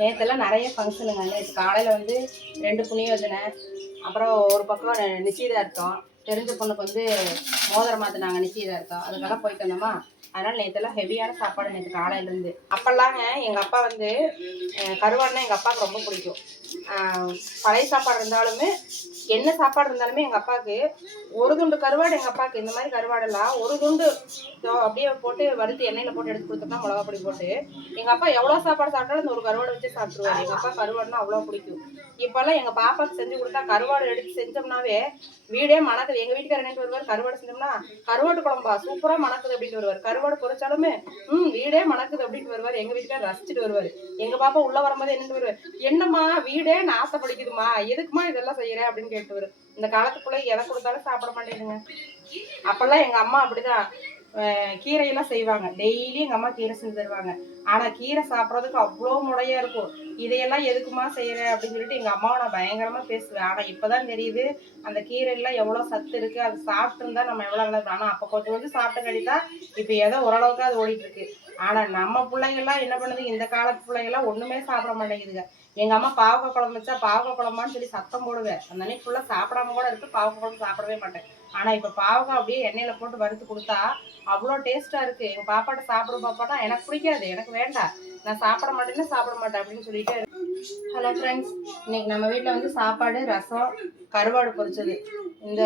நேற்றுலாம் நிறைய ஃபங்க்ஷனுங்க. நேற்று காலையில் வந்து 2 புனியோஜனை, அப்புறம் ஒரு பக்கம் நிச்சயதார்த்தம். தெரிஞ்ச பொண்ணுக்கு வந்து மோதிரம் மாற்றினாங்க நிச்சயதார்த்தம். அதுக்காக போயிட்டு வந்தோமா. அதனால் நேற்றுலாம் ஹெவியான சாப்பாடு நேற்று காலையிலேருந்து. அப்போல்லாங்க எங்கள் அப்பா வந்து கருவாடுனா எங்கள் அப்பாவுக்கு ரொம்ப பிடிக்கும். பழைய சாப்பாடு இருந்தாலுமே என்ன சாப்பாடு இருந்தாலுமே எங்கள் அப்பாவுக்கு ஒரு துண்டு கருவாடு. எங்கள் அப்பாவுக்கு இந்த மாதிரி கருவாடெல்லாம் ஒரு துண்டு அப்படியே போட்டு வறுத்து எண்ணெயில் போட்டு எடுத்து கொடுத்தோம்னா மிளகா பொடி போட்டு எங்கள் அப்பா எவ்வளோ சாப்பாடு சாப்பிட்டாலும் அந்த ஒரு கருவாடு வச்சு சாப்பிட்ருவாரு. எங்கள் அப்பா கருவாடுனா அவ்வளோ பிடிக்கும். இப்போல்லாம் எங்கள் பாப்பாவுக்கு செஞ்சு கொடுத்தா கருவாடு எடுத்து செஞ்சோம்னாவே வீடே மணக்குது. எங்கள் வீட்டுக்காரர் என்ன வருவார், கருவாடு செஞ்சோம்னா கருவாடு குழம்பா சூப்பராக மணக்குது அப்படின்னு வருவார். கருவாடு பொரிச்சாலுமே வீடே மணக்குது அப்படின்னு வருவார். எங்கள் வீட்டுக்காரர் ரசிச்சுட்டு வருவார். எங்கள் பாப்பா உள்ளே வரும்போது என்னன்னு வருவார், என்னம்மா வீடே நாசப்படிக்குதுமா, எதுக்குமா இதெல்லாம் செய்யறேன் அப்படின்னு கேட்டு வரும். இந்த காலத்துக்குள்ளே எதை கொடுத்தாலும் சாப்பிட மாட்டேங்குதுங்க. அப்பெல்லாம் எங்கள் அம்மா அப்படிதான் கீரையெல்லாம் செய்வாங்க. டெய்லி எங்கள் அம்மா கீரை செஞ்சு தருவாங்க. ஆனால் கீரை சாப்பிட்றதுக்கு அவ்வளோ முடையா இருக்கும். இதையெல்லாம் எதுக்குமா செய்கிறேன் அப்படின்னு சொல்லிட்டு எங்கள் அம்மாவை நான் பயங்கரமாக பேசுவேன். ஆனால் இப்போ தான் தெரியுது அந்த கீரையெல்லாம் எவ்வளோ சத்து இருக்குது. அது சாப்பிட்டுருந்தா நம்ம எவ்வளோ நல்லது. ஆனால் அப்போ கொஞ்சம் கொஞ்சம் சாப்பிட்டு கழித்தா இப்போ ஏதோ ஓரளவுக்கு அது ஓடிட்டு இருக்கு. ஆனால் நம்ம பிள்ளைங்கள்லாம் என்ன பண்ணுது, இந்த காலத்து பிள்ளைங்கள்லாம் ஒன்றுமே சாப்பிட மாட்டேங்குதுங்க. எங்கள் அம்மா பாவக்காய் குழம்பு வச்சா பாவக்காய் குழம்பான்னு சொல்லி சத்தம் போடுவேன். அந்த அன்னைக்கு ஃபுல்லாக சாப்பிடாம கூட இருக்கு. பாவக்காய் குழம்பு சாப்பிடவே மாட்டேன். ஆனால் இப்போ பாவக்காய் அப்படியே எண்ணெயில் போட்டு வறுத்து கொடுத்தா அவ்வளோ டேஸ்ட்டாக இருக்குது. எங்கள் பாப்பாட்ட சாப்பிட பாப்பாட்டா எனக்கு பிடிக்காது, எனக்கு வேண்டாம், நான் சாப்பிட மாட்டேன் அப்படின்னு சொல்லிட்டு. ஹலோ ஃப்ரெண்ட்ஸ், இன்னைக்கு நம்ம வீட்டில் வந்து சாப்பாடு, ரசம், கருவாடு பொரிச்சது. இந்த